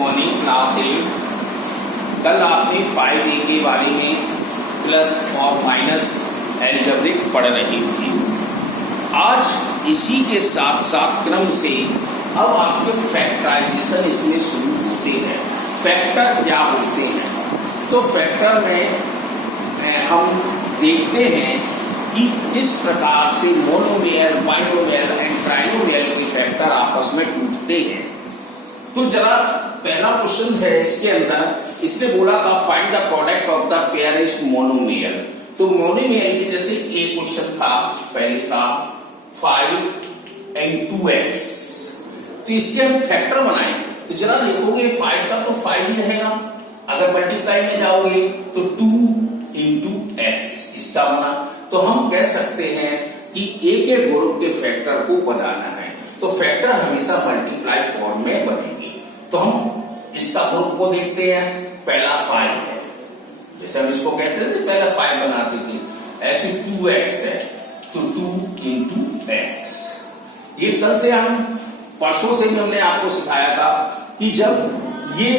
Morning class 8। कल आपने 5a के बारे में प्लस और माइनस एल्जेब्रिक पढ़ रही थी। आज इसी के साथ साथ क्रम से अब आपके फैक्टराइजेशन इसमें शुरू होते हैं। फैक्टर क्या होते हैं? तो फैक्टर में हम देखते हैं कि किस प्रकार से मोनोमियल, बाइनोमियल एंड ट्राइनोमियल के फैक्टर आपस में टूटते हैं। तो जरा पहला क्वेश्चन है इसके अंदर, इसने बोला था find the product of the pair is monomial. तो मोनोमियल के जैसे एक क्वेश्चन था, पहले था 5 and 2x। तो इसके हम फैक्टर बनाए तो जरा देखोगे 5 का तो 5 ही रहेगा, अगर मल्टीप्लाई में जाओगे तो 2 into x इसका बना। तो हम कह सकते हैं कि a के ग्रुप के फैक्टर को बनाना है तो फैक्टर हमेशा मल्टीप्लाई फॉर्म में बनेंगे। तो हम इसका ग्रुप को देखते हैं, पहला 5 है, जैसे हम इसको कहते थे पहला 5 बनाते थे, ऐसे 2x है तो 2 into x। ये कल से हम परसों से भी हमने आपको सिखाया था कि जब ये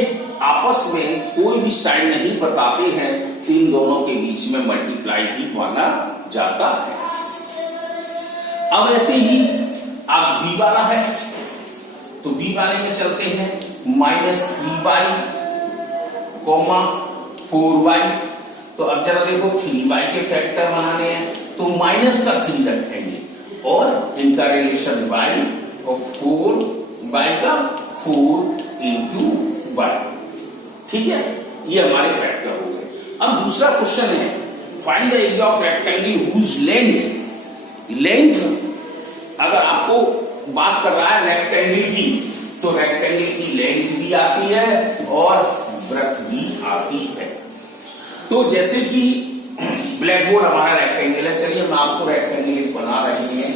आपस में कोई भी साइन नहीं बताते हैं तो इन दोनों के बीच में मल्टीप्लाई ही माना जाता है। अब ऐसे ही आप b वाला है तो b वाले में चलते हैं, -3y, 4y। तो अब जरा देखो 3y के फैक्टर बनाने हैं तो माइनस का 3 रखेंगे और इनका रिलेशन y और 4y का 4 into y। ठीक है, ये हमारे फैक्टर हो गए। अब दूसरा क्वेश्चन है find the area of rectangle whose length अगर आपको बात कर रहा है रेक्टेंगल की तो रेक्टेंगल की लेंथ भी आती है और ब्रेड्थ भी आती है। तो जैसे कि ब्लैक बोर्ड हमारा रेक्टेंगल है, चलिए हम आपको रेक्टेंगल बना रहे हैं।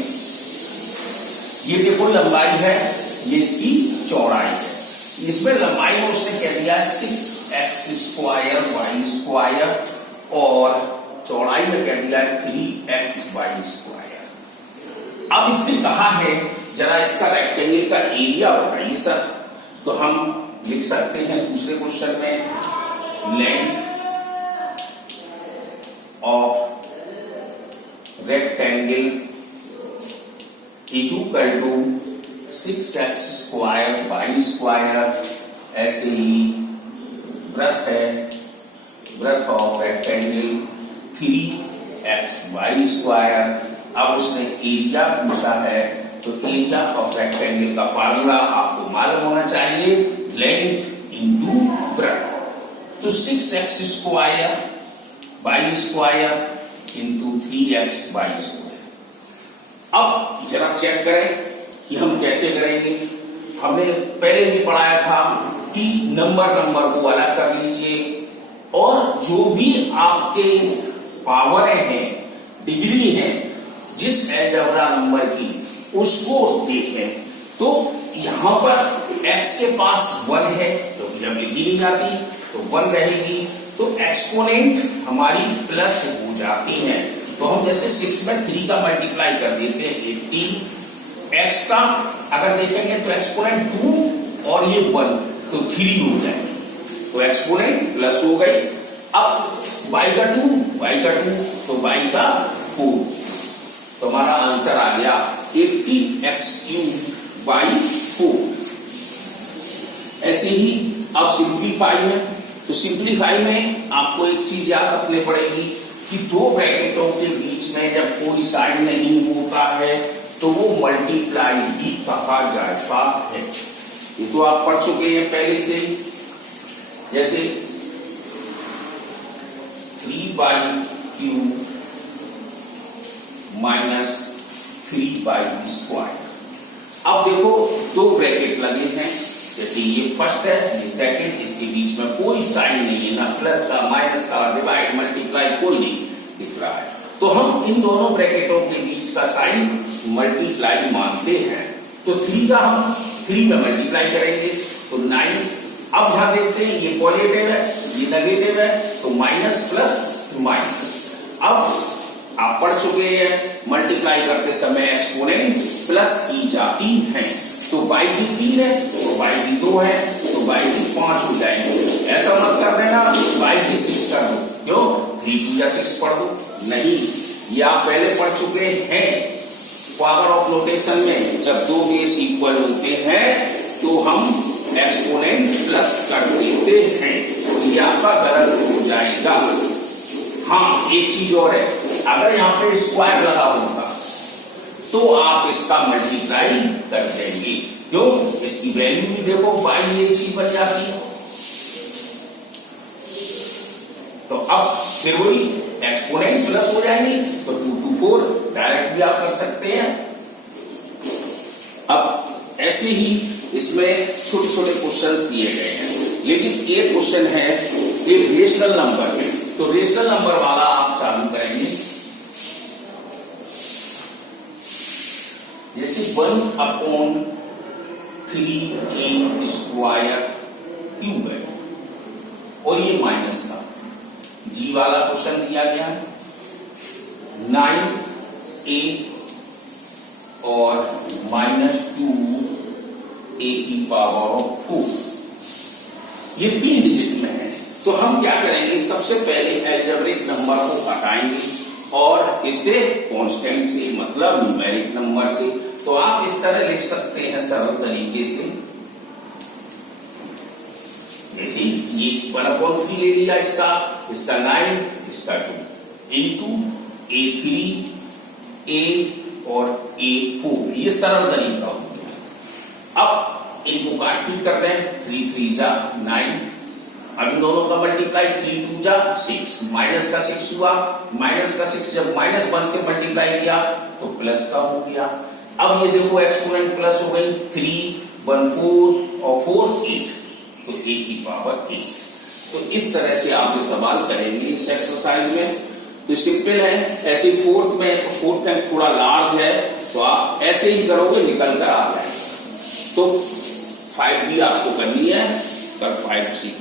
ये देखो लंबाई है, ये इसकी चौड़ाई है। इसमें लंबाई में उसने कह दिया 6x स्क्वायर y स्क्वायर और चौड़ाई में कह दिया 3xy स्क्वायर। अब इसने कहा है जरा इसका रेक्टेंगल का एरिया बताइए सर। तो हम लिख सकते हैं दूसरे क्वेश्चन में length of rectangle is equal to 6x square y square. ऐसे ही ब्रेड्थ है, breadth of rectangle 3xy square. अब उसने एरिया पूछा है तो एरिया ऑफ रेक्टेंगल का फार्मूला आपको मालूम होना चाहिए, लेंथ इनटू ब्रेड्थ। तो 6x square y square into 3xy square. अब जरा चेक करें कि हम कैसे करेंगे। हमने पहले भी पढ़ाया था कि नंबर को अलग कर लीजिए और जो भी आपके पावर हैं, डिग्री है जिस अलजेब्रा नंबर की उसको देखें। तो यहां पर x के पास 1 है तो जब लिखी नहीं जाती तो 1 रहेगी, तो एक्सपोनेंट हमारी प्लस हो जाती है। तो हम जैसे 6 में 3 का मल्टीप्लाई कर देते हैं 18। x का अगर देखेंगे तो एक्सपोनेंट 2 और ये 1 तो 3 हो जाएगी, तो एक्सपोनेंट प्लस हो गई। अब y का 2 तो y का 4, तो हमारा आंसर आ गया 80x³ 4। ऐसे ही अब सिंप्लीफाई है तो सिंप्लीफाई में आपको एक चीज याद रखनी पड़ेगी कि दो ब्रैकेटों के बीच में जब कोई साइन नहीं होता है तो वो मल्टीप्लाई ही कहा जाता है। ये तो आप पढ़ चुके हैं पहले से, जैसे 3y³ -3y स्क्वायर। अब देखो दो ब्रैकेट लगे हैं, जैसे ये फर्स्ट है ये सेकंड, इसके बीच में कोई साइन नहीं है, ना प्लस का माइनस का डिवाइड मल्टीप्लाई कोई नहीं दिख रहा है। तो हम इन दोनों ब्रैकेटों के बीच का साइन मल्टीप्लाई मानते हैं। तो 3 का हम 3 में मल्टीप्लाई करेंगे तो 9। अब ध्यान देखते हैं ये पॉजिटिव है ये नेगेटिव है तो माइनस प्लस माइनस। अब आप पढ़ चुके हैं मल्टीप्लाई करते समय एक्सपोनेंट प्लस की जाती है। तो y भी 3 है तो y भी 2 है तो y भी 3 या 6 पढ़ दो, नहीं, ये आप पहले पढ़ चुके हैं पावर ऑफ नोटेशन में। जब दो बेस इक्वल होते हैं तो हम एक्सपोनेंट प्लस कर देते हैं, ये आपका गलत हो जाएगा। हाँ, एक चीज और है, अगर यहाँ पे स्क्वायर लगा होगा तो आप इसका मल्टीप्लाई कर देंगे, क्यों? इसकी वैल्यू भी देखो बाई ये चीज बन जाती है। तो अब फिर वही एक्सपोनेंट प्लस हो जाएंगे, तो 2 to 4 डायरेक्ट भी आप कर सकते हैं। अब ऐसे ही इसमें छोटे छोटे क्वेश्चंस दिए गए हैं, लेकिन एक क्वेश्चन है एक रेशनल नंबर, तो रेशनल नंबर वाला आप चालू करेंगे। जैसे 1/3a स्क्वायर क्यूब है और ये माइनस का जी वाला क्वेश्चन दिया गया, 9a और -2a की पावर ऑफ 4, ये 3 डिजिट में है। तो हम क्या करेंगे, सबसे पहले एल्जेब्रिक नंबर को हटाएंगे और इसे कांस्टेंट से, मतलब न्यूमेरिक नंबर से। तो आप इस तरह लिख सकते हैं सरल तरीके से, जैसे ये 1/3 ले लिया, इसका 9, इसका 2 इंटू a3 8 और a4, ये सरल तरीका हो गया। अब इनको काट पीट कर दें, 3 3 जा 9, अब इन दोनों का मल्टीप्लाई 3 2 जा 6, माइनस का 6 हुआ, माइनस का 6 जब -1 से मल्टीप्लाई किया तो प्लस का हो गया। अब ये देखो एक्सपोनेंट प्लस हो गई, 3 1 4 और 4 8, तो a की पावर 8। तो इस तरह से आप ये सवाल करेंगे इस एक्सरसाइज में। तो सिंपल है, ऐसे फोर्थ में थोड़ा लार्ज है तो आप ऐसे ही करोगे, निकल कर आ जाएगा। तो 5 भी आपको करनी है, कर 5 6